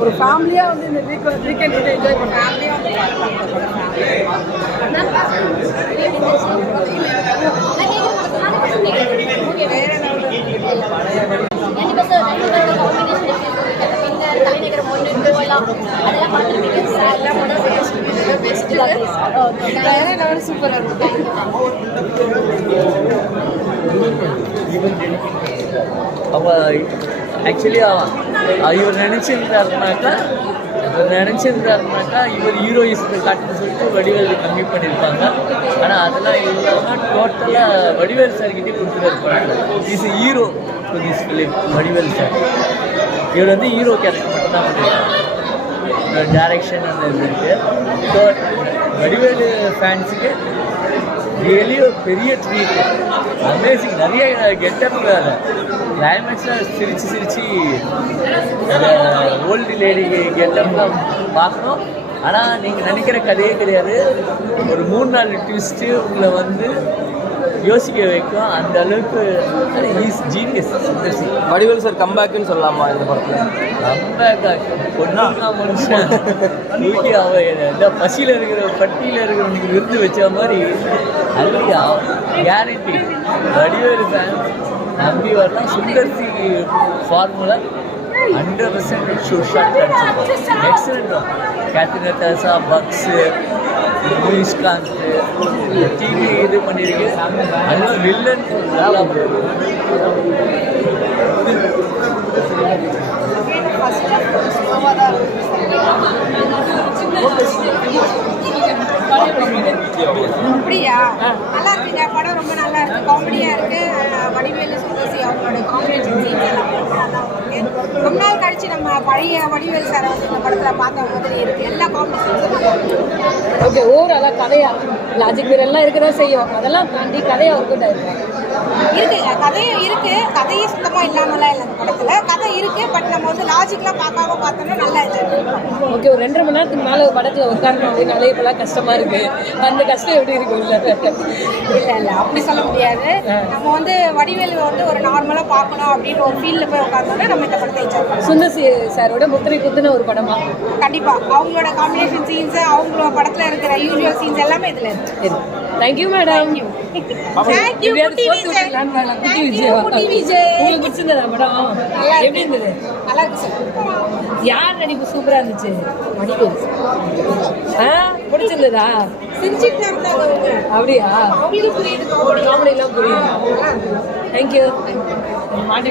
ஒரு ஃபேமிலியா வந்து இந்த வீக்கெண்ட் வந்து என்ஜாய் பண்ணுறாங்க. சூப்பராக இருக்கும். அவங்க ஆக்சுவலி இவர் நினச்சிருந்தாருனாக்கா இவர் ஹீரோயிஸ்க்கு காட்டுன்னு சொல்லிட்டு வடிவேல் கம்மி பண்ணியிருப்பாங்க. ஆனால் அதெல்லாம் இல்லாமல் டோட்டலாக வடிவேல் சார்கிட்டே கொடுத்துருப்பாங்க. Is hero to this film Vadivel sir. இவர் வந்து ஹீரோ கேரக்டர் மட்டும்தான் பண்ணியிருக்காங்க. டைரக்ஷன் அந்த இது இருக்குது. ஸோ வடிவேலு ஃபேன்ஸுக்கு ரியலி ஒரு பெரிய ட்ரீட். அமேசிங். நிறைய கெட்டப் கிளைமேக்ஸில் சிரித்து ஓல்டு லேடி கெட்டப்லாம் பார்க்கணும். ஆனால் நீங்கள் நினைக்கிற கதையே கிடையாது. ஒரு 3-4 ட்விஸ்ட்டு உங்களை வந்து யோசிக்க வைக்கும். அந்த அளவுக்கு ஈஸ் ஜீனியஸ். வடிவேல் சார் கம்பேக்குன்னு சொல்லலாமா இந்த படத்தில்? கம்பேக் பொண்ணா மனுஷன் தூக்கி அவன் பசியில் பட்டியில் இருக்கிறவனுக்கு விருந்து வச்ச மாதிரி அது கேரண்டி. வடிவேல் ஃபேன் நம்பி வரலாம். சுந்தர்சி ஃபார்முலா 100% ஷாட் அடிச்சிருக்கோம். எக்ஸலண்ட். கேத்ரினா தைசா, பக்ஸு, லூயிஸ்காந்த் டிவி இது பண்ணியிருக்கு. அதெல்லாம் வில்லன் நல்லா அப்படியா? நல்லா இருக்குங்க படம். ரொம்ப நல்லா இருக்கு. காமெடியா இருக்கு. வடிவேலு சுந்தர்சி அவங்களோட காம்பினேஷன் சீன்ஸ் எல்லாம் நல்லா இருக்கு. ரொம்ப நாள் கழிச்சு நம்ம பழைய வடிவேல் சாரை வந்து இந்த படத்துல பார்த்த மாதிரி இருக்கு. எல்லா காம்பினேஷன்ஸும் ஓகே. ஓவராலாக கதையா லாஜிக் எல்லாம் இருக்கதான் செய்யும். அதெல்லாம் தாண்டி கதையா ஒர்க் இருக்கு. கதையும் இருக்கு. கதையே சுத்தமா இல்லாமலாம் இல்லை. அந்த படத்துல கதை இருக்கு. பட் நம்ம வந்து லாஜிக்லாம் பார்க்காம பார்த்தோம்னா நல்லா இருக்கு. ஓகே. ஒரு 2.5 மணி நேரத்துக்கு மேலே படத்தில் உட்காரணும் அப்படின்னாலே இப்போலாம் கஷ்டமாக இருக்கு. அந்த கஷ்டம் எப்படி இருக்கு? இல்லை அப்படி சொல்ல முடியாது. நம்ம வந்து வடிவேல் வந்து ஒரு நார்மலாக பார்க்கணும் அப்படின்னு ஒரு ஃபீல்டில் போய் உட்காந்தோம்னா நம்ம இந்த படத்தை என்ஜாய் பண்ணலாம். சுந்தர்சி சாரோட முத்திரை குத்துன ஒரு படமா? கண்டிப்பாக. அவங்களோட காம்பினேஷன் சீன்ஸ், அவங்களோட படத்தில் இருக்கிற யூஜுவல் சீன்ஸ் எல்லாமே இதில் இருக்கு. Thank you madam. தேங்க்யூ குட்டி விஜய். உங்களுக்கு பிடிச்சிருந்ததா படம்? எப்படி இருந்தது? நல்லா இருக்கு சார். யார் நடிப்பு சூப்பரா இருந்துச்சு? பிடிச்சிருந்ததா? சிரிச்சுட்டு இருந்தாங்க. அப்படியா? அவங்களுக்கு புரியுது. காமெடி எல்லாம் புரியுது. தேங்க்யூ. மாட்டி